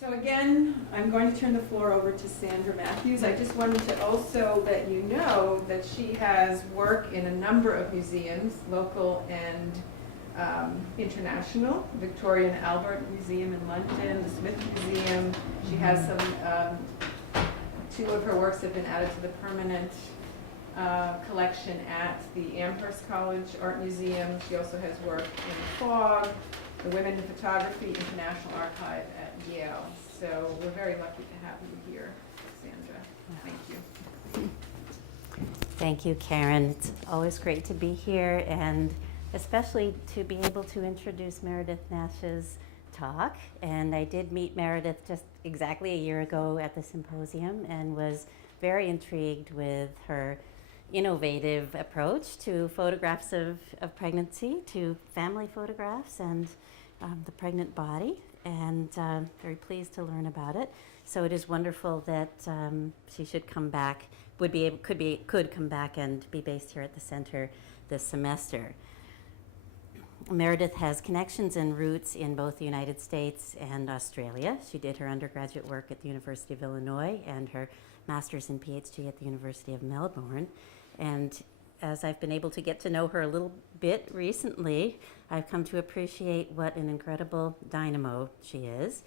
So again, I'm going to turn the floor over to Sandra Matthews. I just wanted to also let you know that she has work in a number of museums, local and international. Victoria and Albert Museum in London, the Smith Museum. She has some, two of her works have been added to the permanent collection at the Amherst College Art Museum. She also has work in FOG, the Women in Photography International Archive at Yale. So we're very lucky to have you here, Sandra. Thank you. Thank you, Karen. It's always great to be here, and especially to be able to introduce Meredith Nash's talk. And I did meet Meredith just exactly a year ago at the symposium and was very intrigued with her innovative approach to photographs of pregnancy, to family photographs and the pregnant body, and very pleased to learn about it. So it is wonderful that she should come back, could come back and be based here at the center this semester. Meredith has connections and roots in both the United States and Australia. She did her undergraduate work at the University of Illinois and her master's and PhD at the University of Melbourne. And as I've been able to get to know her a little bit recently, I've come to appreciate what an incredible dynamo she is.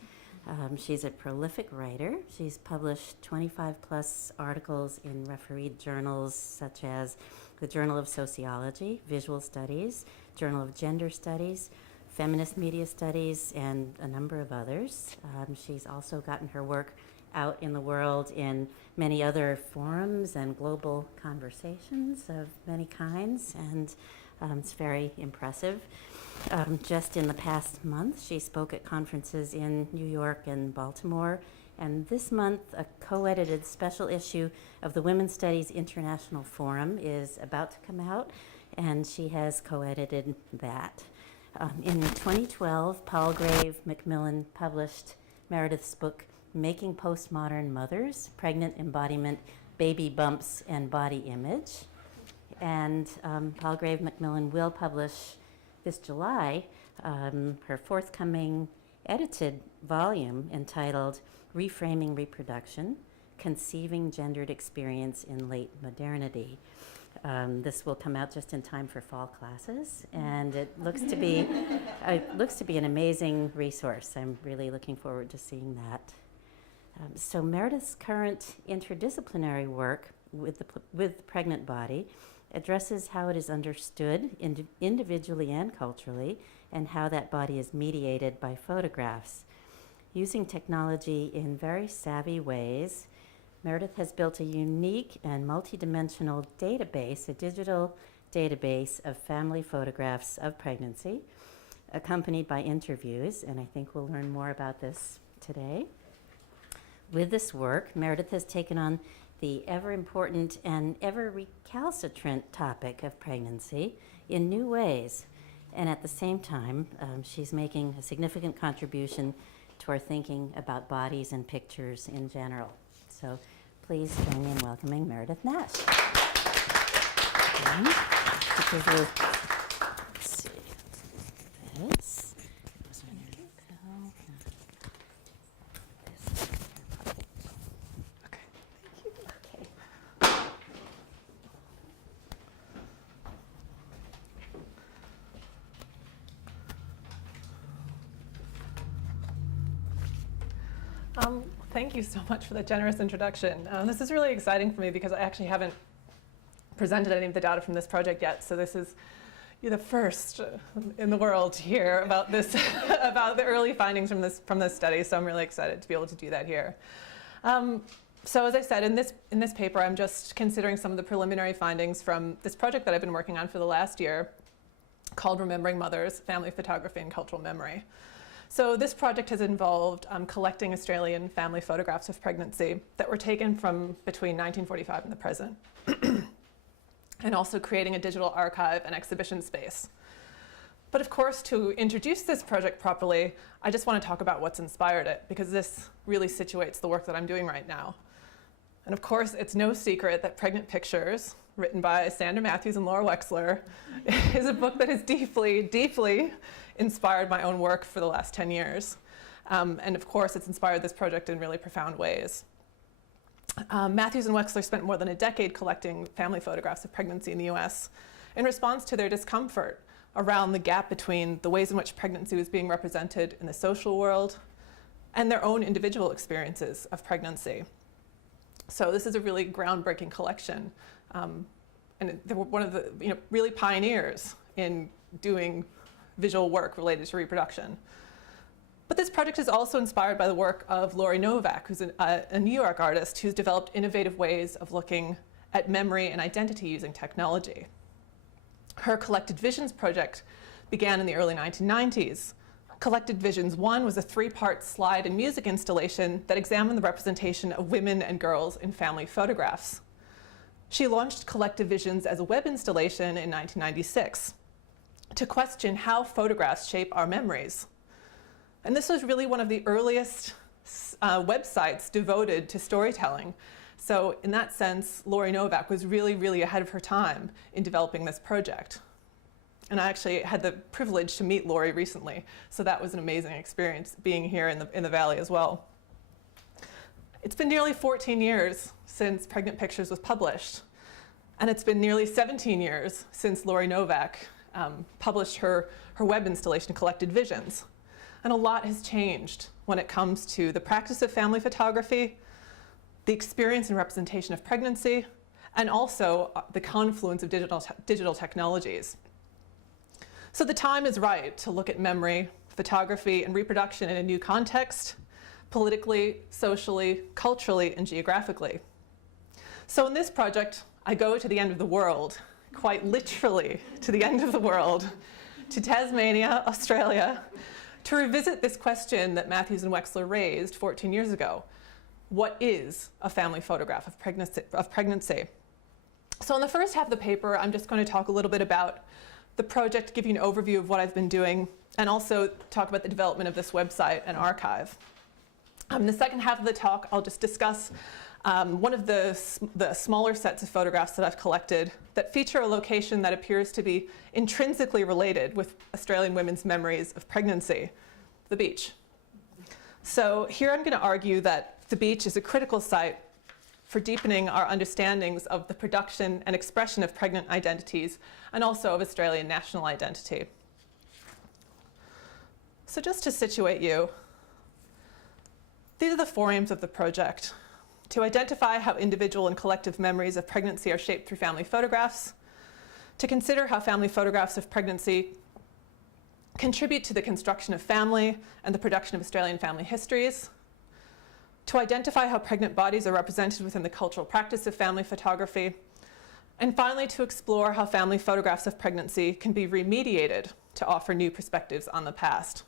She's a prolific writer. She's published 25 plus articles in refereed journals such as the Journal of Sociology, Visual Studies, Journal of Gender Studies, Feminist Media Studies, and a number of others. She's also gotten her work out in the world in many other forums and global conversations of many kinds, and it's very impressive. Just in the past month, she spoke at conferences in New York and Baltimore, and this month, a co-edited special issue of the Women's Studies International Forum is about to come out, and she has co-edited that. In 2012, Palgrave Macmillan published Meredith's book, Making Postmodern Mothers, Pregnant Embodiment, Baby Bumps, and Body Image. And Palgrave Macmillan will publish this July her forthcoming edited volume entitled Reframing Reproduction, Conceiving Gendered Experience in Late Modernity. This will come out just in time for fall classes, and it looks to be an amazing resource. I'm really looking forward to seeing that. So Meredith's current interdisciplinary work with the pregnant body addresses how it is understood individually and culturally, and how that body is mediated by photographs. Using technology in very savvy ways, Meredith has built a unique and multidimensional database, a digital database of family photographs of pregnancy, accompanied by interviews, and I think we'll learn more about this today. With this work, Meredith has taken on the ever-important and ever-recalcitrant topic of pregnancy in new ways, and at the same time, she's making a significant contribution to our thinking about bodies and pictures in general. So please join me in welcoming Meredith Nash. Let's see, this. Thank you so much for the generous introduction. This is really exciting for me because I actually haven't presented any of the data from this project yet. So this is, you're the first in the world to hear about this, about the early findings from this study. So I'm really excited to be able to do that here. So as I said, in this paper, I'm just considering some of the preliminary findings from this project that I've been working on for the last year called Remembering Mothers, Family Photography and Cultural Memory. So this project has involved collecting Australian family photographs of pregnancy that were taken from between 1945 and the present, and also creating a digital archive and exhibition space. But of course, to introduce this project properly, I just want to talk about what's inspired it, because this really situates the work that I'm doing right now. And of course, it's no secret that Pregnant Pictures, written by Sandra Matthews and Laura Wexler, is a book that has deeply, deeply inspired my own work for the last 10 years. And of course, it's inspired this project in really profound ways. Matthews and Wexler spent more than a decade collecting family photographs of pregnancy in the US in response to their discomfort around the gap between the ways in which pregnancy was being represented in the social world and their own individual experiences of pregnancy. So this is a really groundbreaking collection. And they were one of the really pioneers in doing visual work related to reproduction. But this project is also inspired by the work of Lori Novak, who's a New York artist who's developed innovative ways of looking at memory and identity using technology. Her Collected Visions project began in the early 1990s. Collected Visions 1 was a 3-part slide and music installation that examined the representation of women and girls in family photographs. She launched Collected Visions as a web installation in 1996 to question how photographs shape our memories. And this was really one of the earliest websites devoted to storytelling. So in that sense, Lori Novak was really, really ahead of her time in developing this project. And I actually had the privilege to meet Lori recently, so that was an amazing experience being here in the Valley as well. It's been nearly 14 years since Pregnant Pictures was published, and it's been nearly 17 years since Lori Novak published her web installation, Collected Visions. And a lot has changed when it comes to the practice of family photography, the experience and representation of pregnancy, and also the confluence of digital technologies. So the time is right to look at memory, photography, and reproduction in a new context, politically, socially, culturally, and geographically. So in this project, I go to the end of the world, quite literally to the end of the world, to Tasmania, Australia, to revisit this question that Matthews and Wexler raised 14 years ago. What is a family photograph of pregnancy? So in the first half of the paper, I'm just going to talk a little bit about the project, give you an overview of what I've been doing, and also talk about the development of this website and archive. In the second half of the talk, I'll just discuss one of the smaller sets of photographs that I've collected that feature a location that appears to be intrinsically related with Australian women's memories of pregnancy, the beach. So here I'm going to argue that the beach is a critical site for deepening our understandings of the production and expression of pregnant identities and also of Australian national identity. So just to situate you, these are the 4 aims of the project: to identify how individual and collective memories of pregnancy are shaped through family photographs, to consider how family photographs of pregnancy contribute to the construction of family and the production of Australian family histories, to identify how pregnant bodies are represented within the cultural practice of family photography, and finally to explore how family photographs of pregnancy can be remediated to offer new perspectives on the past.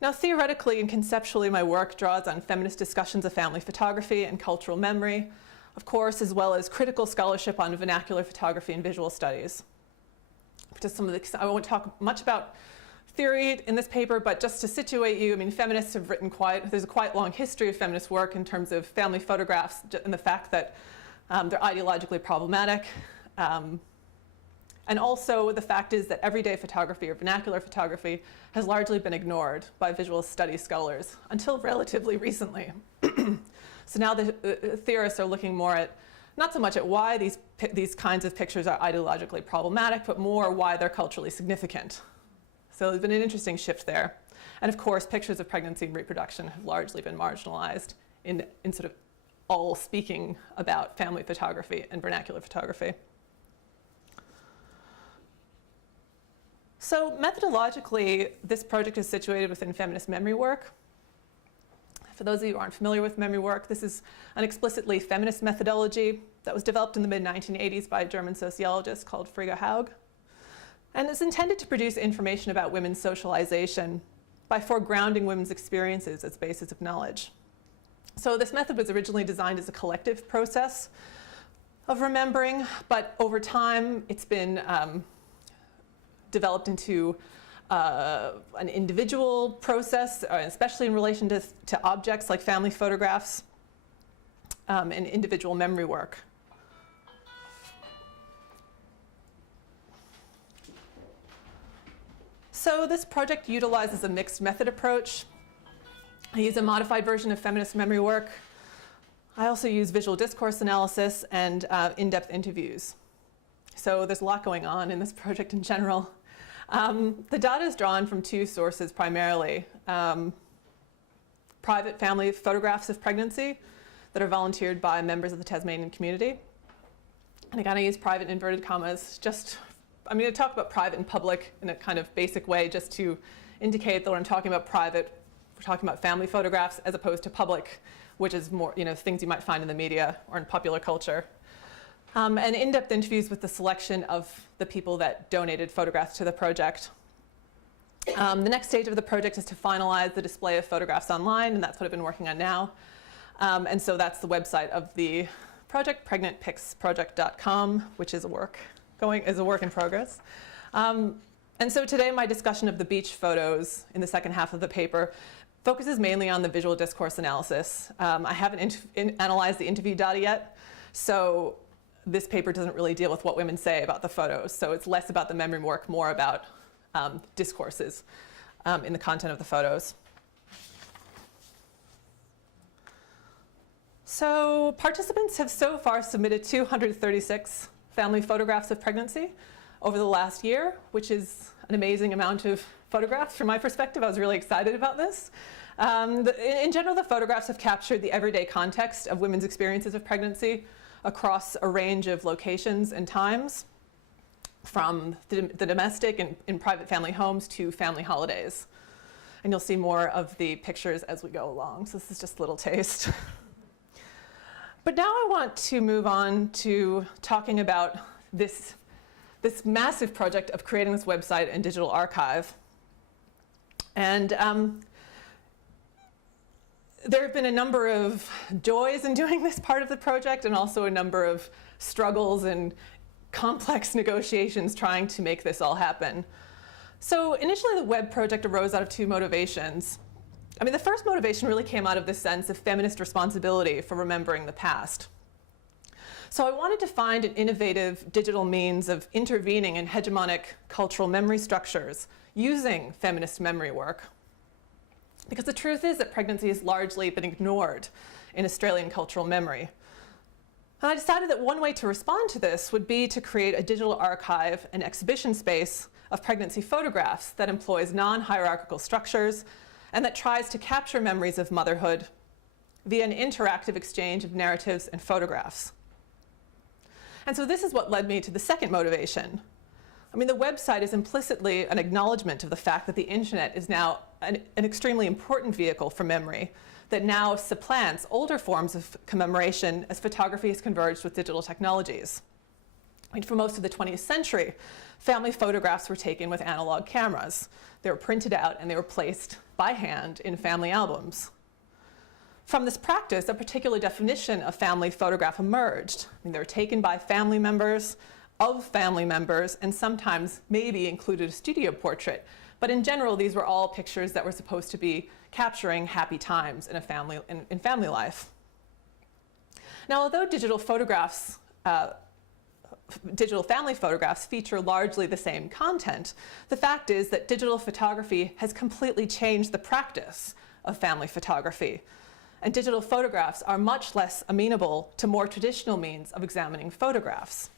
Now, theoretically and conceptually, my work draws on feminist discussions of family photography and cultural memory, of course, as well as critical scholarship on vernacular photography and visual studies. I won't talk much about theory in this paper, but just to situate you, I mean, feminists have written there's a quite long history of feminist work in terms of family photographs and the fact that they're ideologically problematic. And also the fact is that everyday photography or vernacular photography has largely been ignored by visual studies scholars until relatively recently. So now the theorists are looking more at, not so much at why these kinds of pictures are ideologically problematic, but more why they're culturally significant. So there's been an interesting shift there. And of course, pictures of pregnancy and reproduction have largely been marginalized in sort of all speaking about family photography and vernacular photography. So methodologically, this project is situated within feminist memory work. For those of you who aren't familiar with memory work, this is an explicitly feminist methodology that was developed in the mid-1980s by a German sociologist called Frigga Haug. And it's intended to produce information about women's socialization by foregrounding women's experiences as basis of knowledge. So this method was originally designed as a collective process of remembering, but over time it's been developed into an individual process, especially in relation to objects like family photographs and individual memory work. So this project utilizes a mixed method approach. I use a modified version of feminist memory work. I also use visual discourse analysis and in-depth interviews. So there's a lot going on in this project in general. The data is drawn from two sources primarily. Private family photographs of pregnancy that are volunteered by members of the Tasmanian community. And again, I use private inverted commas. I'm going to talk about private and public in a kind of basic way just to indicate that when I'm talking about private, we're talking about family photographs as opposed to public, which is more, things you might find in the media or in popular culture. And in-depth interviews with the selection of the people that donated photographs to the project. The next stage of the project is to finalize the display of photographs online, and that's what I've been working on now. And so that's the website of the project, pregnantpicsproject.com, which is a work in progress. And so today my discussion of the beach photos in the second half of the paper focuses mainly on the visual discourse analysis. I haven't analyzed the interview data yet, so this paper doesn't really deal with what women say about the photos. So it's less about the memory work, more about discourses in the content of the photos. So participants have so far submitted 236 family photographs of pregnancy over the last year, which is an amazing amount of photographs from my perspective. I was really excited about this. In general, the photographs have captured the everyday context of women's experiences of pregnancy across a range of locations and times, from the domestic and in private family homes to family holidays. And you'll see more of the pictures as we go along. So this is just a little taste. But now I want to move on to talking about this massive project of creating this website and digital archive. And there have been a number of joys in doing this part of the project, and also a number of struggles and complex negotiations trying to make this all happen. So initially the web project arose out of two motivations. The first motivation really came out of this sense of feminist responsibility for remembering the past. So I wanted to find an innovative digital means of intervening in hegemonic cultural memory structures using feminist memory work. Because the truth is that pregnancy has largely been ignored in Australian cultural memory. And I decided that one way to respond to this would be to create a digital archive and exhibition space of pregnancy photographs that employs non-hierarchical structures and that tries to capture memories of motherhood via an interactive exchange of narratives and photographs. And so this is what led me to the second motivation. The website is implicitly an acknowledgement of the fact that the internet is now an extremely important vehicle for memory that now supplants older forms of commemoration as photography has converged with digital technologies. For most of the 20th century, family photographs were taken with analog cameras. They were printed out and they were placed by hand in family albums. From this practice, a particular definition of family photograph emerged. They were taken by family members, of family members, and sometimes maybe included a studio portrait. But in general, these were all pictures that were supposed to be capturing happy times in family life. Now, although digital family photographs feature largely the same content, the fact is that digital photography has completely changed the practice of family photography. And digital photographs are much less amenable to more traditional means of examining photographs.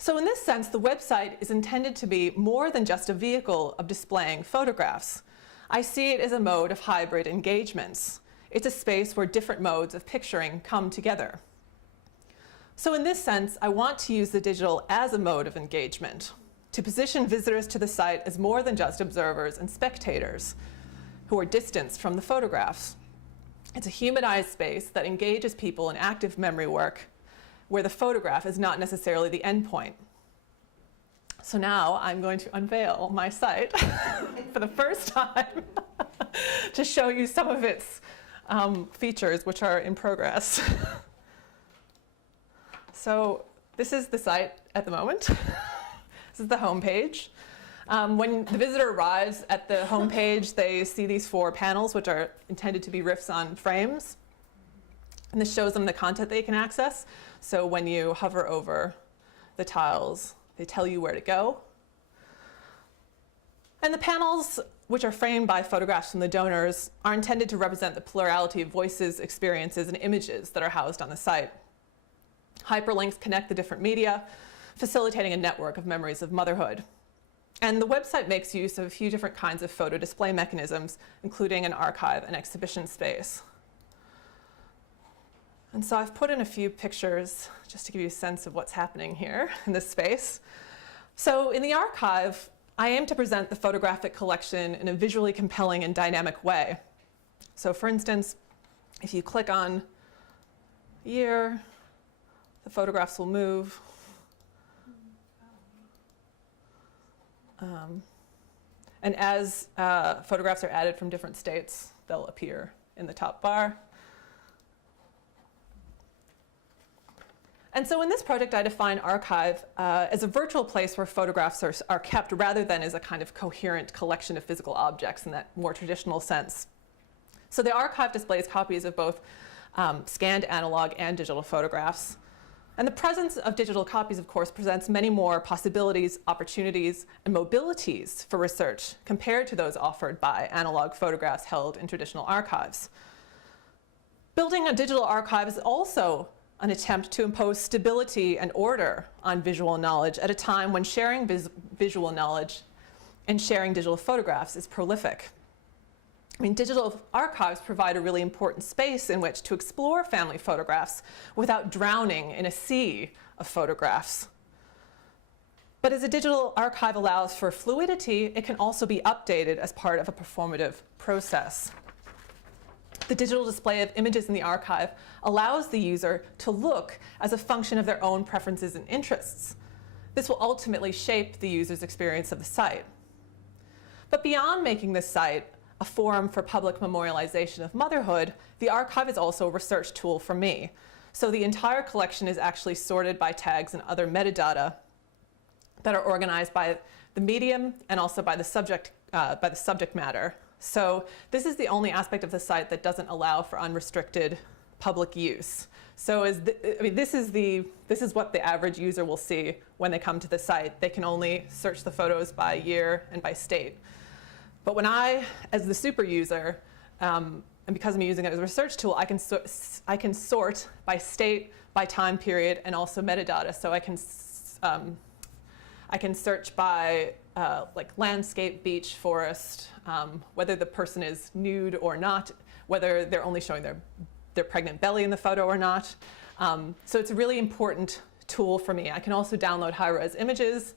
So in this sense, the website is intended to be more than just a vehicle of displaying photographs. I see it as a mode of hybrid engagements. It's a space where different modes of picturing come together. So in this sense, I want to use the digital as a mode of engagement, to position visitors to the site as more than just observers and spectators who are distanced from the photographs. It's a humanized space that engages people in active memory work, where the photograph is not necessarily the endpoint. So now I'm going to unveil my site for the first time to show you some of its features, which are in progress. So this is the site at the moment. This is the home page. When the visitor arrives at the home page, they see these 4 panels, which are intended to be riffs on frames. And this shows them the content they can access. So when you hover over the tiles, they tell you where to go. And the panels, which are framed by photographs from the donors, are intended to represent the plurality of voices, experiences, and images that are housed on the site. Hyperlinks connect the different media, facilitating a network of memories of motherhood. And the website makes use of a few different kinds of photo display mechanisms, including an archive and exhibition space. And so I've put in a few pictures just to give you a sense of what's happening here in this space. So in the archive, I aim to present the photographic collection in a visually compelling and dynamic way. So for instance, if you click on year, the photographs will move. And as photographs are added from different states, they'll appear in the top bar. And so in this project, I define archive as a virtual place where photographs are kept rather than as a kind of coherent collection of physical objects in that more traditional sense. So the archive displays copies of both scanned analog and digital photographs. And the presence of digital copies, of course, presents many more possibilities, opportunities, and mobilities for research compared to those offered by analog photographs held in traditional archives. Building a digital archive is also an attempt to impose stability and order on visual knowledge at a time when sharing visual knowledge and sharing digital photographs is prolific. I mean, digital archives provide a really important space in which to explore family photographs without drowning in a sea of photographs. But as a digital archive allows for fluidity, it can also be updated as part of a performative process. The digital display of images in the archive allows the user to look as a function of their own preferences and interests. This will ultimately shape the user's experience of the site. But beyond making this site a forum for public memorialization of motherhood, the archive is also a research tool for me. So the entire collection is actually sorted by tags and other metadata that are organized by the medium and also by the subject matter. So this is the only aspect of the site that doesn't allow for unrestricted public use. So this is what the average user will see when they come to the site. They can only search the photos by year and by state. But when I, as the super user, and because I'm using it as a research tool, I can sort by state, by time period, and also metadata. So I can search by like landscape, beach, forest, whether the person is nude or not, whether they're only showing their pregnant belly in the photo or not. So it's a really important tool for me. I can also download high-res images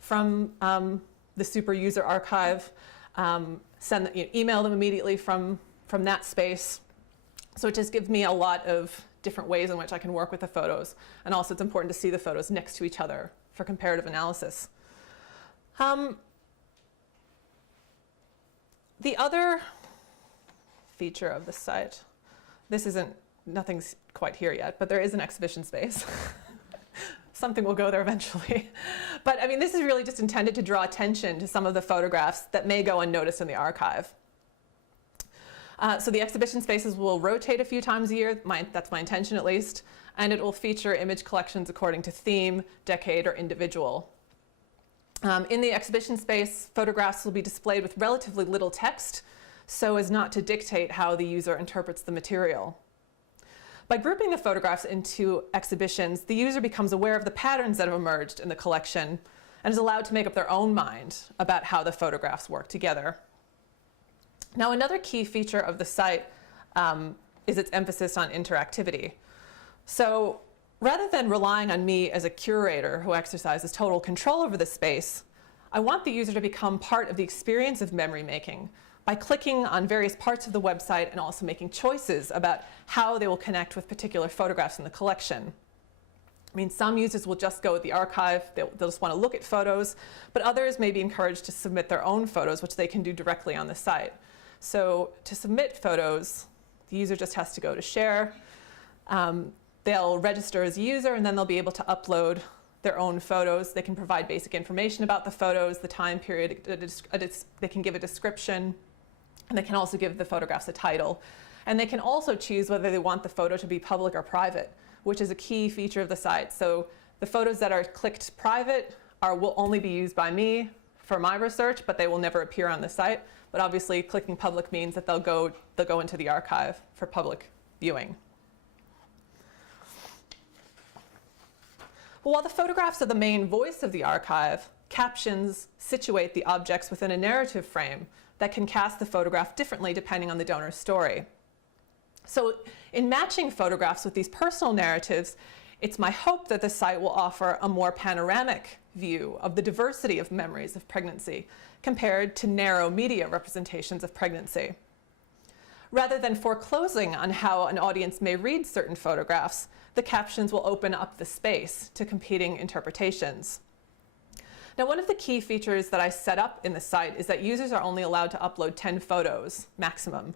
from the super user archive. Email them immediately from that space. So it just gives me a lot of different ways in which I can work with the photos. And also it's important to see the photos next to each other for comparative analysis. The other feature of the site, nothing's quite here yet, but there is an exhibition space. Something will go there eventually. But I mean, this is really just intended to draw attention to some of the photographs that may go unnoticed in the archive. So the exhibition spaces will rotate a few times a year, that's my intention at least, and it will feature image collections according to theme, decade, or individual. In the exhibition space, photographs will be displayed with relatively little text so as not to dictate how the user interprets the material. By grouping the photographs into exhibitions, the user becomes aware of the patterns that have emerged in the collection and is allowed to make up their own mind about how the photographs work together. Now, another key feature of the site is its emphasis on interactivity. So rather than relying on me as a curator who exercises total control over the space, I want the user to become part of the experience of memory making by clicking on various parts of the website and also making choices about how they will connect with particular photographs in the collection. I mean, some users will just go with the archive, they'll just want to look at photos, but others may be encouraged to submit their own photos, which they can do directly on the site. So to submit photos, the user just has to go to share. They'll register as a user, and then they'll be able to upload their own photos. They can provide basic information about the photos, the time period, they can give a description, and they can also give the photographs a title. And they can also choose whether they want the photo to be public or private, which is a key feature of the site. So the photos that are clicked private will only be used by me for my research, but they will never appear on the site. But obviously, clicking public means that they'll go into the archive for public viewing. Well, while the photographs are the main voice of the archive, captions situate the objects within a narrative frame that can cast the photograph differently depending on the donor's story. So in matching photographs with these personal narratives, it's my hope that the site will offer a more panoramic view of the diversity of memories of pregnancy compared to narrow media representations of pregnancy. Rather than foreclosing on how an audience may read certain photographs, the captions will open up the space to competing interpretations. Now, one of the key features that I set up in the site is that users are only allowed to upload 10 photos maximum.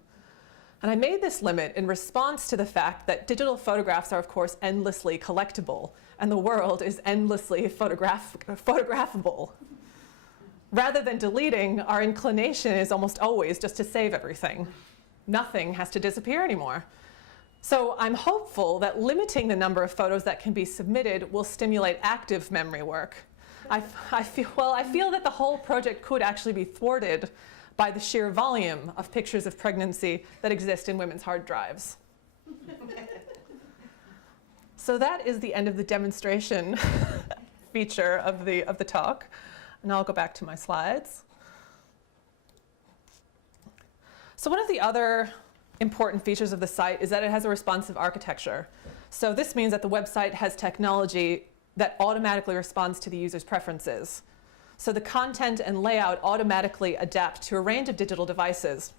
And I made this limit in response to the fact that digital photographs are, of course, endlessly collectible, and the world is endlessly photographable. Rather than deleting, our inclination is almost always just to save everything. Nothing has to disappear anymore. So I'm hopeful that limiting the number of photos that can be submitted will stimulate active memory work. I feel that the whole project could actually be thwarted by the sheer volume of pictures of pregnancy that exist in women's hard drives. So that is the end of the demonstration feature of the talk. And I'll go back to my slides. So one of the other important features of the site is that it has a responsive architecture. So this means that the website has technology that automatically responds to the user's preferences. So the content and layout automatically adapt to a range of digital devices,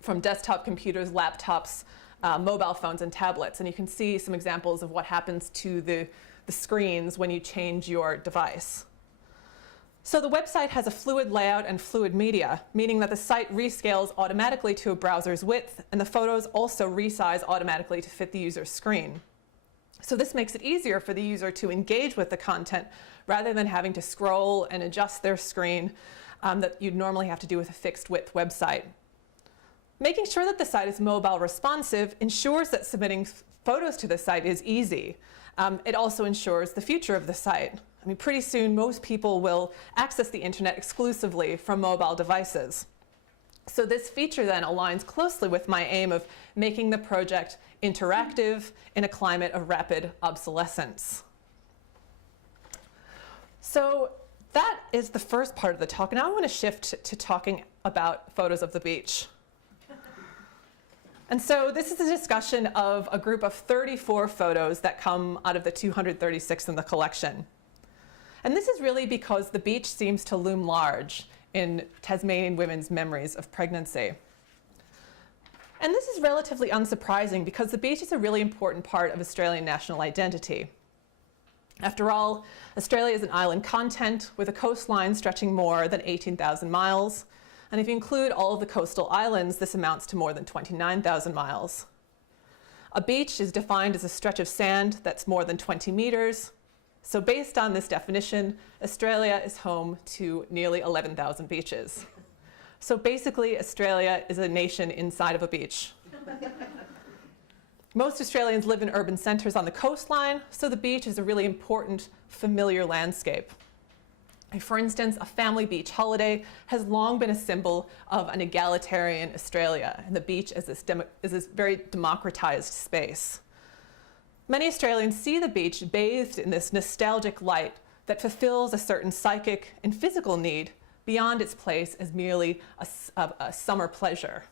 from desktop computers, laptops, mobile phones, and tablets. And you can see some examples of what happens to the screens when you change your device. So the website has a fluid layout and fluid media, meaning that the site rescales automatically to a browser's width, and the photos also resize automatically to fit the user's screen. So this makes it easier for the user to engage with the content rather than having to scroll and adjust their screen that you'd normally have to do with a fixed width website. Making sure that the site is mobile responsive ensures that submitting photos to the site is easy. It also ensures the future of the site. I mean, pretty soon most people will access the internet exclusively from mobile devices. So this feature then aligns closely with my aim of making the project interactive in a climate of rapid obsolescence. So that is the first part of the talk. Now I want to shift to talking about photos of the beach. And so this is a discussion of a group of 34 photos that come out of the 236 in the collection. And this is really because the beach seems to loom large in Tasmanian women's memories of pregnancy. And this is relatively unsurprising because the beach is a really important part of Australian national identity. After all, Australia is an island continent with a coastline stretching more than 18,000 miles. And if you include all of the coastal islands, this amounts to more than 29,000 miles. A beach is defined as a stretch of sand that's more than 20 meters. So based on this definition, Australia is home to nearly 11,000 beaches. So basically, Australia is a nation inside of a beach. Most Australians live in urban centres on the coastline, so the beach is a really important, familiar landscape. For instance, a family beach holiday has long been a symbol of an egalitarian Australia, and the beach is this very democratized space. Many Australians see the beach bathed in this nostalgic light that fulfills a certain psychic and physical need beyond its place as merely a summer pleasure.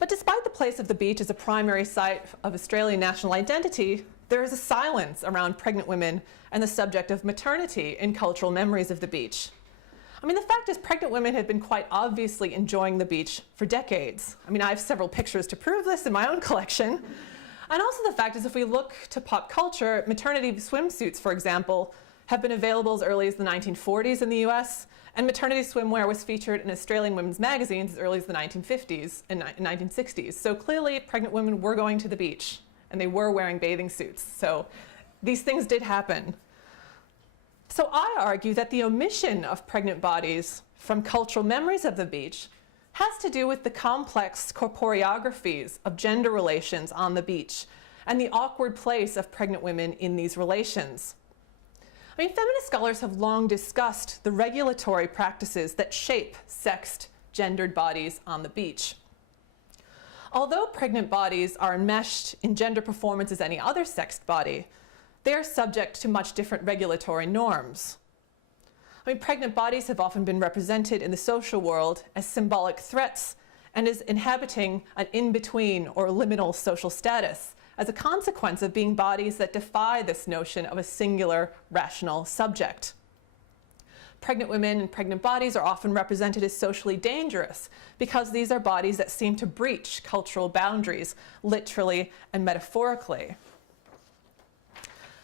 But despite the place of the beach as a primary site of Australian national identity, there is a silence around pregnant women and the subject of maternity in cultural memories of the beach. I mean, the fact is pregnant women have been quite obviously enjoying the beach for decades. I mean, I have several pictures to prove this in my own collection. And also the fact is, if we look to pop culture, maternity swimsuits, for example, have been available as early as the 1940s in the US, and maternity swimwear was featured in Australian women's magazines as early as the 1950s and 1960s. So clearly, pregnant women were going to the beach, and they were wearing bathing suits. So these things did happen. So I argue that the omission of pregnant bodies from cultural memories of the beach has to do with the complex corporeographies of gender relations on the beach and the awkward place of pregnant women in these relations. I mean, feminist scholars have long discussed the regulatory practices that shape sexed, gendered bodies on the beach. Although pregnant bodies are enmeshed in gender performance as any other sexed body, they are subject to much different regulatory norms. I mean, pregnant bodies have often been represented in the social world as symbolic threats and as inhabiting an in-between or liminal social status as a consequence of being bodies that defy this notion of a singular rational subject. Pregnant women and pregnant bodies are often represented as socially dangerous because these are bodies that seem to breach cultural boundaries, literally and metaphorically.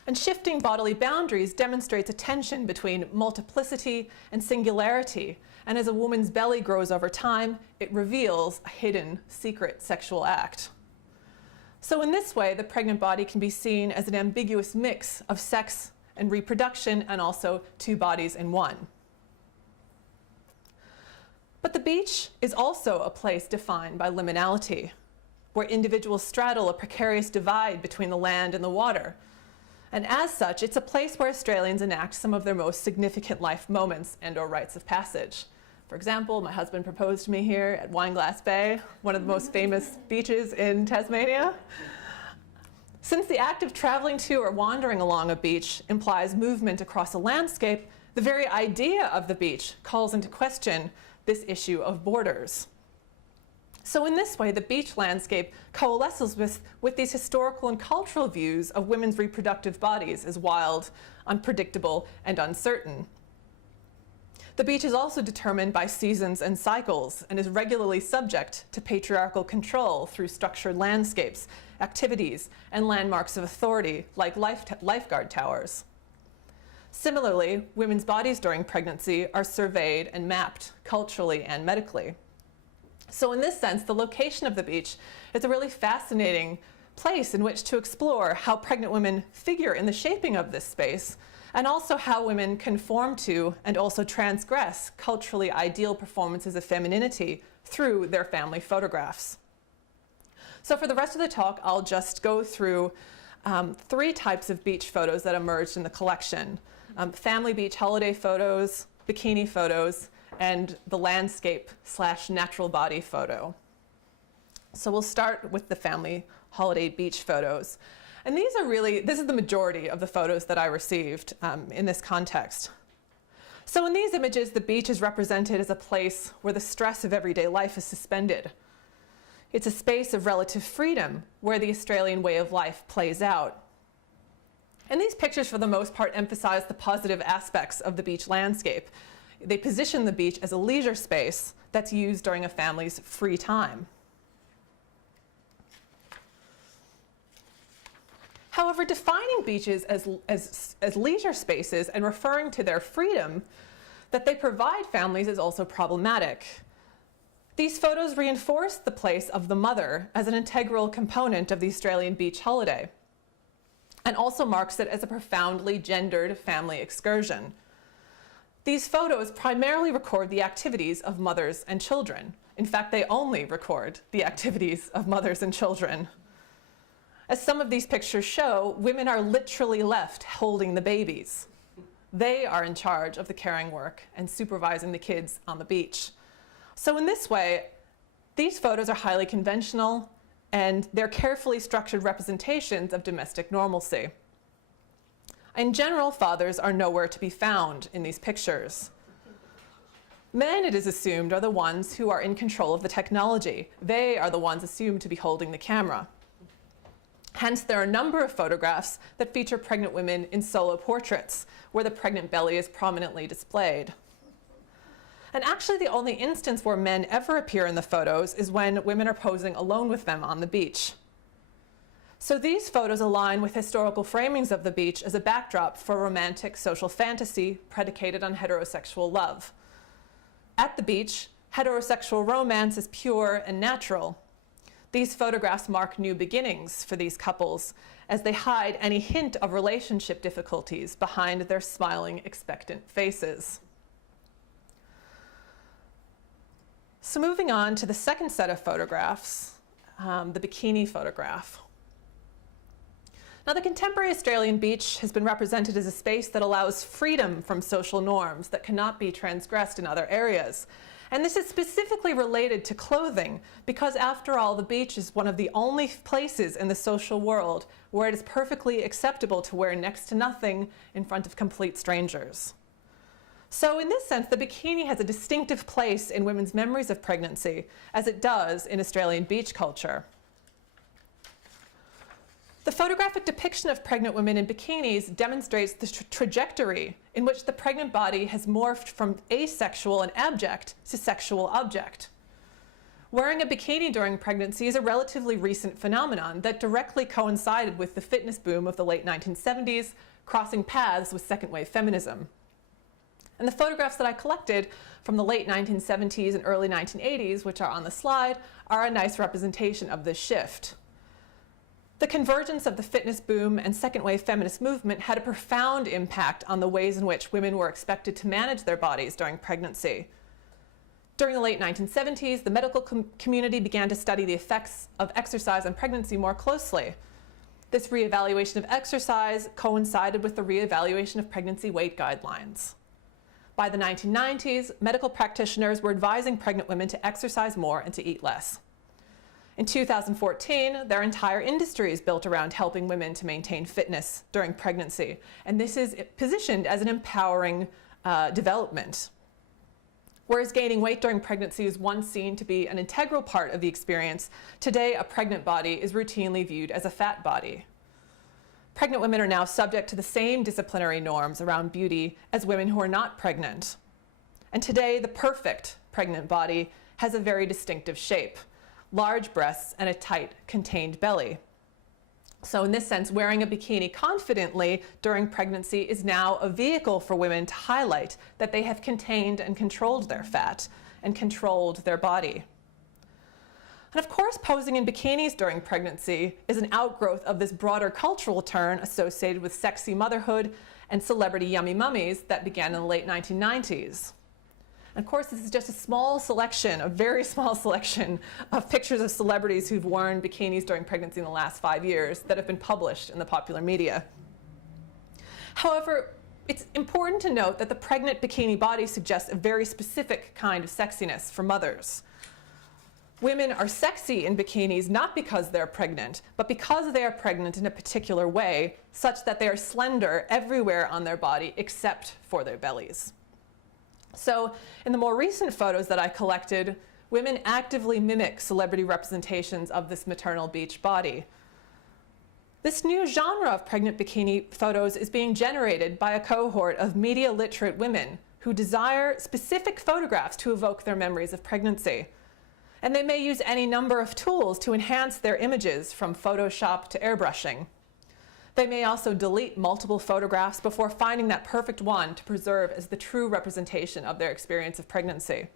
And shifting bodily boundaries demonstrates a tension between multiplicity and singularity. And as a woman's belly grows over time, it reveals a hidden, secret sexual act. So in this way, the pregnant body can be seen as an ambiguous mix of sex and reproduction, and also two bodies in one. But the beach is also a place defined by liminality, where individuals straddle a precarious divide between the land and the water. And as such, it's a place where Australians enact some of their most significant life moments and/or rites of passage. For example, my husband proposed to me here at Wineglass Bay, one of the most famous beaches in Tasmania. Since the act of traveling to or wandering along a beach implies movement across a landscape, the very idea of the beach calls into question this issue of borders. So in this way, the beach landscape coalesces with these historical and cultural views of women's reproductive bodies as wild, unpredictable, and uncertain. The beach is also determined by seasons and cycles and is regularly subject to patriarchal control through structured landscapes, activities, and landmarks of authority like lifeguard towers. Similarly, women's bodies during pregnancy are surveyed and mapped culturally and medically. So in this sense, the location of the beach is a really fascinating place in which to explore how pregnant women figure in the shaping of this space, and also how women conform to and also transgress culturally ideal performances of femininity through their family photographs. So for the rest of the talk, I'll just go through 3 types of beach photos that emerged in the collection. Family beach holiday photos, bikini photos, and the landscape/natural body photo. So we'll start with the family holiday beach photos. And this is the majority of the photos that I received in this context. So in these images, the beach is represented as a place where the stress of everyday life is suspended. It's a space of relative freedom where the Australian way of life plays out. And these pictures, for the most part, emphasize the positive aspects of the beach landscape. They position the beach as a leisure space that's used during a family's free time. However, defining beaches as leisure spaces and referring to their freedom that they provide families is also problematic. These photos reinforce the place of the mother as an integral component of the Australian beach holiday, and also marks it as a profoundly gendered family excursion. These photos primarily record the activities of mothers and children. In fact, they only record the activities of mothers and children. As some of these pictures show, women are literally left holding the babies. They are in charge of the caring work and supervising the kids on the beach. So in this way, these photos are highly conventional, and they're carefully structured representations of domestic normalcy. In general, fathers are nowhere to be found in these pictures. Men, it is assumed, are the ones who are in control of the technology. They are the ones assumed to be holding the camera. Hence, there are a number of photographs that feature pregnant women in solo portraits, where the pregnant belly is prominently displayed. And actually, the only instance where men ever appear in the photos is when women are posing alone with them on the beach. So these photos align with historical framings of the beach as a backdrop for romantic social fantasy predicated on heterosexual love. At the beach, heterosexual romance is pure and natural. These photographs mark new beginnings for these couples as they hide any hint of relationship difficulties behind their smiling, expectant faces. So moving on to the second set of photographs, the bikini photograph. Now, the contemporary Australian beach has been represented as a space that allows freedom from social norms that cannot be transgressed in other areas. And this is specifically related to clothing, because after all, the beach is one of the only places in the social world where it is perfectly acceptable to wear next to nothing in front of complete strangers. So in this sense, the bikini has a distinctive place in women's memories of pregnancy, as it does in Australian beach culture. The photographic depiction of pregnant women in bikinis demonstrates the trajectory in which the pregnant body has morphed from asexual and abject to sexual object. Wearing a bikini during pregnancy is a relatively recent phenomenon that directly coincided with the fitness boom of the late 1970s, crossing paths with second-wave feminism. And the photographs that I collected from the late 1970s and early 1980s, which are on the slide, are a nice representation of this shift. The convergence of the fitness boom and second-wave feminist movement had a profound impact on the ways in which women were expected to manage their bodies during pregnancy. During the late 1970s, the medical community began to study the effects of exercise on pregnancy more closely. This reevaluation of exercise coincided with the reevaluation of pregnancy weight guidelines. By the 1990s, medical practitioners were advising pregnant women to exercise more and to eat less. In 2014, their entire industry is built around helping women to maintain fitness during pregnancy, and this is positioned as an empowering development. Whereas gaining weight during pregnancy is once seen to be an integral part of the experience, today a pregnant body is routinely viewed as a fat body. Pregnant women are now subject to the same disciplinary norms around beauty as women who are not pregnant. And today, the perfect pregnant body has a very distinctive shape: large breasts and a tight, contained belly. So in this sense, wearing a bikini confidently during pregnancy is now a vehicle for women to highlight that they have contained and controlled their fat and controlled their body. And of course, posing in bikinis during pregnancy is an outgrowth of this broader cultural turn associated with sexy motherhood and celebrity yummy mummies that began in the late 1990s. And of course, this is just a small selection, a very small selection of pictures of celebrities who've worn bikinis during pregnancy in the last 5 years that have been published in the popular media. However, it's important to note that the pregnant bikini body suggests a very specific kind of sexiness for mothers. Women are sexy in bikinis not because they're pregnant, but because they are pregnant in a particular way, such that they are slender everywhere on their body except for their bellies. So in the more recent photos that I collected, women actively mimic celebrity representations of this maternal beach body. This new genre of pregnant bikini photos is being generated by a cohort of media literate women who desire specific photographs to evoke their memories of pregnancy. And they may use any number of tools to enhance their images, from Photoshop to airbrushing. They may also delete multiple photographs before finding that perfect one to preserve as the true representation of their experience of pregnancy.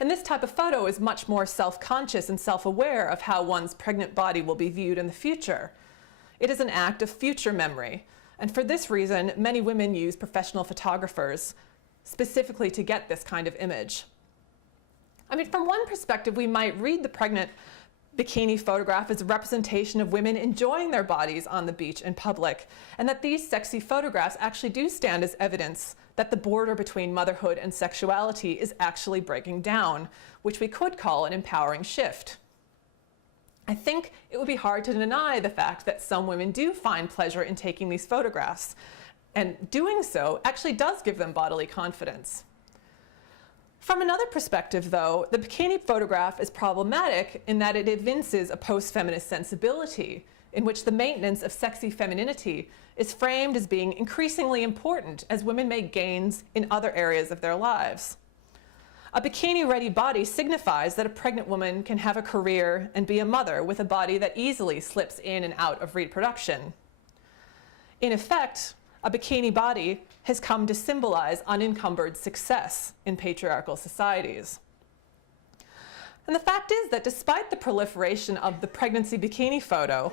And this type of photo is much more self-conscious and self-aware of how one's pregnant body will be viewed in the future. It is an act of future memory, and for this reason, many women use professional photographers specifically to get this kind of image. I mean, from one perspective, we might read the pregnant bikini photograph as a representation of women enjoying their bodies on the beach in public, and that these sexy photographs actually do stand as evidence that the border between motherhood and sexuality is actually breaking down, which we could call an empowering shift. I think it would be hard to deny the fact that some women do find pleasure in taking these photographs, and doing so actually does give them bodily confidence. From another perspective, though, the bikini photograph is problematic in that it evinces a post-feminist sensibility in which the maintenance of sexy femininity is framed as being increasingly important as women make gains in other areas of their lives. A bikini-ready body signifies that a pregnant woman can have a career and be a mother with a body that easily slips in and out of reproduction. In effect, a bikini body has come to symbolize unencumbered success in patriarchal societies. And the fact is that despite the proliferation of the pregnancy bikini photo,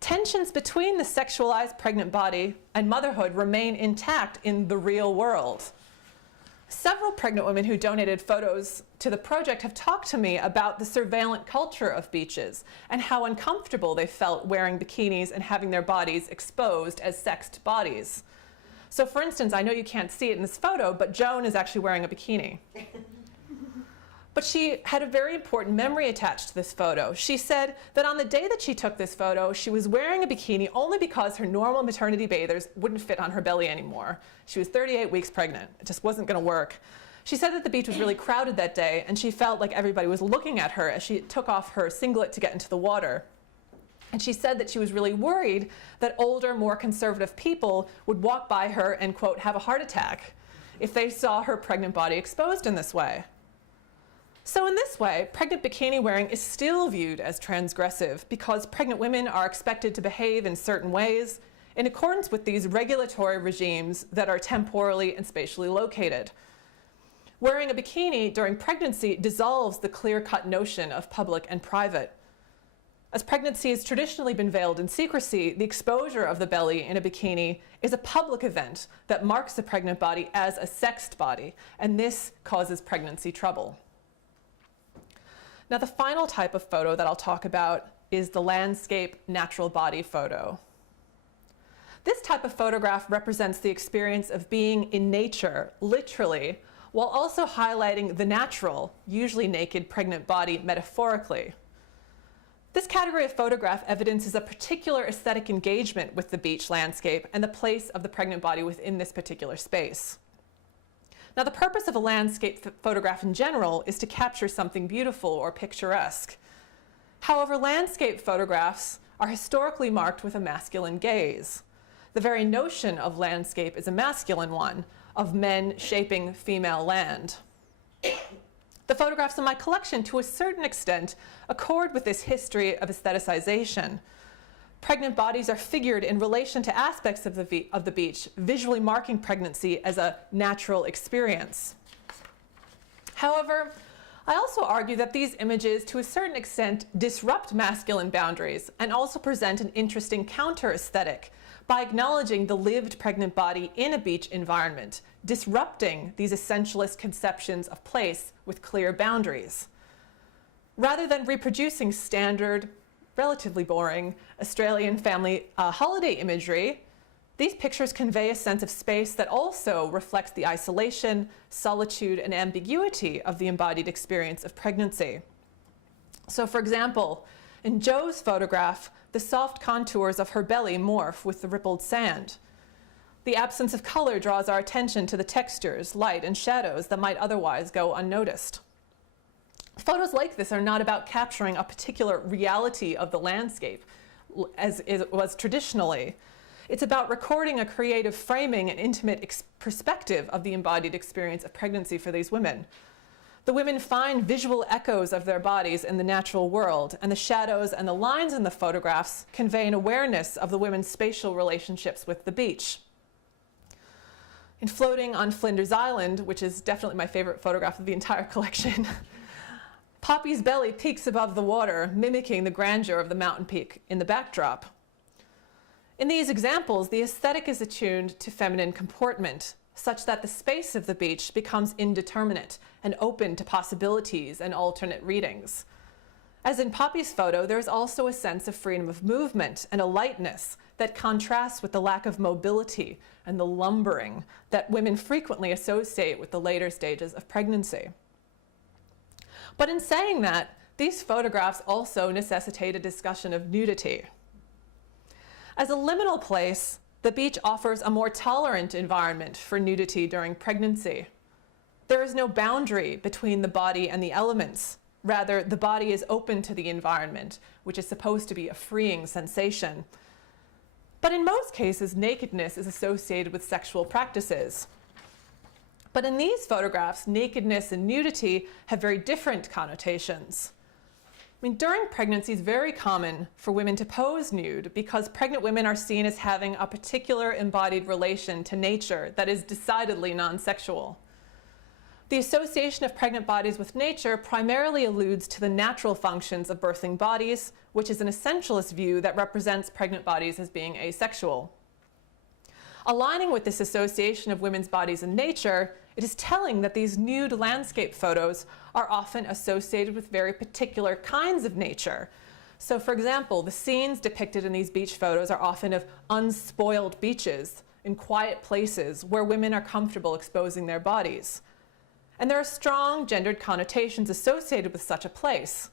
tensions between the sexualized pregnant body and motherhood remain intact in the real world. Several pregnant women who donated photos to the project have talked to me about the surveillance culture of beaches and how uncomfortable they felt wearing bikinis and having their bodies exposed as sexed bodies. So for instance, I know you can't see it in this photo, but Joan is actually wearing a bikini. But she had a very important memory attached to this photo. She said that on the day that she took this photo, she was wearing a bikini only because her normal maternity bathers wouldn't fit on her belly anymore. She was 38 weeks pregnant. It just wasn't going to work. She said that the beach was really crowded that day, and she felt like everybody was looking at her as she took off her singlet to get into the water. And she said that she was really worried that older, more conservative people would walk by her and, quote, have a heart attack if they saw her pregnant body exposed in this way. So in this way, pregnant bikini wearing is still viewed as transgressive because pregnant women are expected to behave in certain ways in accordance with these regulatory regimes that are temporally and spatially located. Wearing a bikini during pregnancy dissolves the clear-cut notion of public and private. As pregnancy has traditionally been veiled in secrecy, the exposure of the belly in a bikini is a public event that marks the pregnant body as a sexed body, and this causes pregnancy trouble. Now, the final type of photo that I'll talk about is the landscape natural body photo. This type of photograph represents the experience of being in nature, literally, while also highlighting the natural, usually naked pregnant body metaphorically. This category of photograph evidences a particular aesthetic engagement with the beach landscape and the place of the pregnant body within this particular space. Now, the purpose of a landscape photograph in general is to capture something beautiful or picturesque. However, landscape photographs are historically marked with a masculine gaze. The very notion of landscape is a masculine one, of men shaping female land. The photographs in my collection, to a certain extent, accord with this history of aestheticization. Pregnant bodies are figured in relation to aspects of the beach, visually marking pregnancy as a natural experience. However, I also argue that these images, to a certain extent, disrupt masculine boundaries and also present an interesting counter-aesthetic by acknowledging the lived pregnant body in a beach environment, disrupting these essentialist conceptions of place with clear boundaries. Rather than reproducing standard, relatively boring Australian family holiday imagery, these pictures convey a sense of space that also reflects the isolation, solitude, and ambiguity of the embodied experience of pregnancy. So for example, in Jo's photograph, the soft contours of her belly morph with the rippled sand. The absence of color draws our attention to the textures, light, and shadows that might otherwise go unnoticed. Photos like this are not about capturing a particular reality of the landscape, as it was traditionally. It's about recording a creative framing and intimate perspective of the embodied experience of pregnancy for these women. The women find visual echoes of their bodies in the natural world, and the shadows and the lines in the photographs convey an awareness of the women's spatial relationships with the beach. In Floating on Flinders Island, which is definitely my favorite photograph of the entire collection, Poppy's belly peeks above the water, mimicking the grandeur of the mountain peak in the backdrop. In these examples, the aesthetic is attuned to feminine comportment, such that the space of the beach becomes indeterminate and open to possibilities and alternate readings. As in Poppy's photo, there's also a sense of freedom of movement and a lightness that contrasts with the lack of mobility and the lumbering that women frequently associate with the later stages of pregnancy. But in saying that, these photographs also necessitate a discussion of nudity. As a liminal place, the beach offers a more tolerant environment for nudity during pregnancy. There is no boundary between the body and the elements. Rather, the body is open to the environment, which is supposed to be a freeing sensation. But in most cases, nakedness is associated with sexual practices. But in these photographs, nakedness and nudity have very different connotations. During pregnancy, it's very common for women to pose nude because pregnant women are seen as having a particular embodied relation to nature that is decidedly non-sexual. The association of pregnant bodies with nature primarily alludes to the natural functions of birthing bodies, which is an essentialist view that represents pregnant bodies as being asexual. Aligning with this association of women's bodies and nature it is telling that these nude landscape photos are often associated with very particular kinds of nature. So for example, the scenes depicted in these beach photos are often of unspoiled beaches in quiet places where women are comfortable exposing their bodies. And there are strong gendered connotations associated with such a place.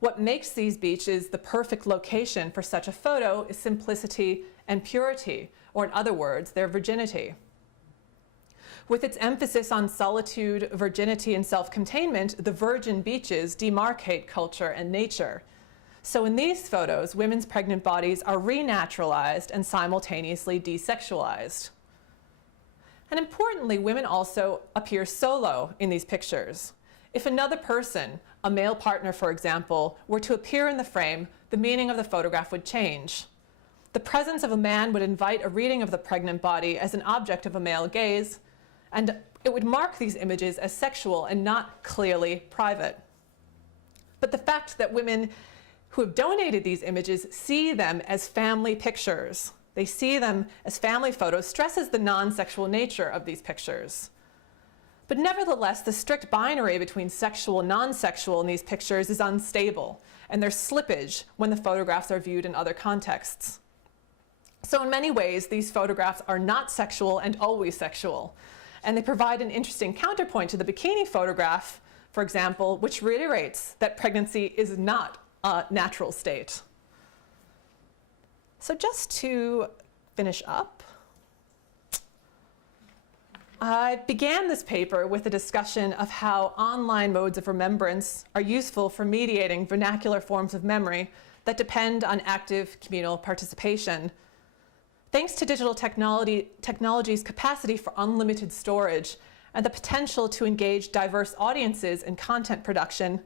What makes these beaches the perfect location for such a photo is simplicity and purity, or in other words, their virginity. With its emphasis on solitude, virginity, and self-containment, the virgin beaches demarcate culture and nature. So in these photos, women's pregnant bodies are renaturalized and simultaneously desexualized. And importantly, women also appear solo in these pictures. If another person, a male partner for example, were to appear in the frame, the meaning of the photograph would change. The presence of a man would invite a reading of the pregnant body as an object of a male gaze, and it would mark these images as sexual and not clearly private. But the fact that women who have donated these images see them as family pictures, they see them as family photos, stresses the non-sexual nature of these pictures. But nevertheless, the strict binary between sexual and non-sexual in these pictures is unstable, and there's slippage when the photographs are viewed in other contexts. So in many ways, these photographs are not sexual and always sexual. And they provide an interesting counterpoint to the bikini photograph, for example, which reiterates that pregnancy is not a natural state. So just to finish up, I began this paper with a discussion of how online modes of remembrance are useful for mediating vernacular forms of memory that depend on active communal participation. Thanks to digital technology's capacity for unlimited storage and the potential to engage diverse audiences in content production,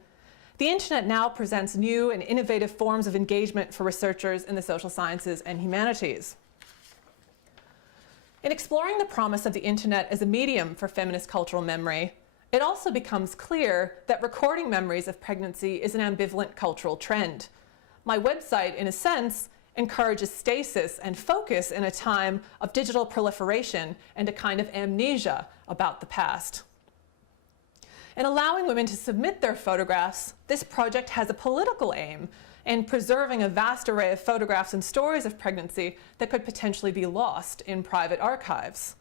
the internet now presents new and innovative forms of engagement for researchers in the social sciences and humanities. In exploring the promise of the internet as a medium for feminist cultural memory, it also becomes clear that recording memories of pregnancy is an ambivalent cultural trend. My website, in a sense, encourages stasis and focus in a time of digital proliferation and a kind of amnesia about the past. In allowing women to submit their photographs, this project has a political aim in preserving a vast array of photographs and stories of pregnancy that could potentially be lost in private archives.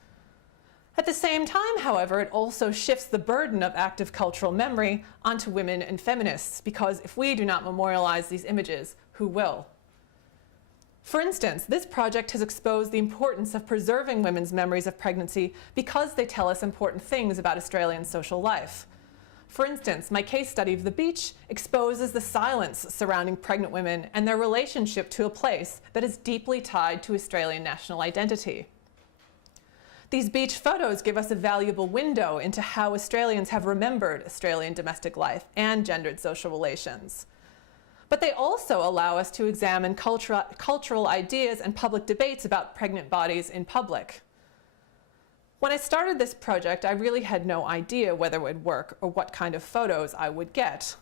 At the same time, however, it also shifts the burden of active cultural memory onto women and feminists, because if we do not memorialize these images, who will? For instance, this project has exposed the importance of preserving women's memories of pregnancy because they tell us important things about Australian social life. For instance, my case study of the beach exposes the silence surrounding pregnant women and their relationship to a place that is deeply tied to Australian national identity. These beach photos give us a valuable window into how Australians have remembered Australian domestic life and gendered social relations. But they also allow us to examine cultural ideas and public debates about pregnant bodies in public. When I started this project, I really had no idea whether it would work or what kind of photos I would get.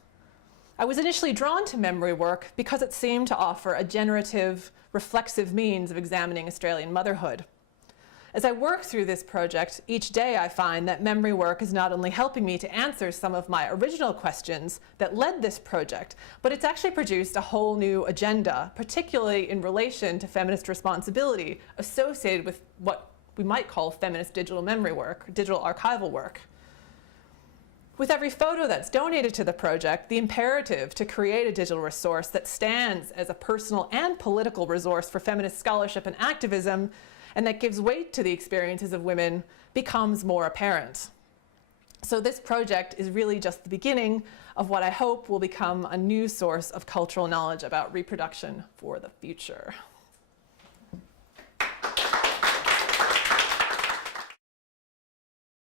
I was initially drawn to memory work because it seemed to offer a generative, reflexive means of examining Australian motherhood. As I work through this project, each day I find that memory work is not only helping me to answer some of my original questions that led this project, but it's actually produced a whole new agenda, particularly in relation to feminist responsibility associated with what we might call feminist digital memory work, digital archival work. With every photo that's donated to the project, the imperative to create a digital resource that stands as a personal and political resource for feminist scholarship and activism, and that gives weight to the experiences of women, becomes more apparent. So this project is really just the beginning of what I hope will become a new source of cultural knowledge about reproduction for the future.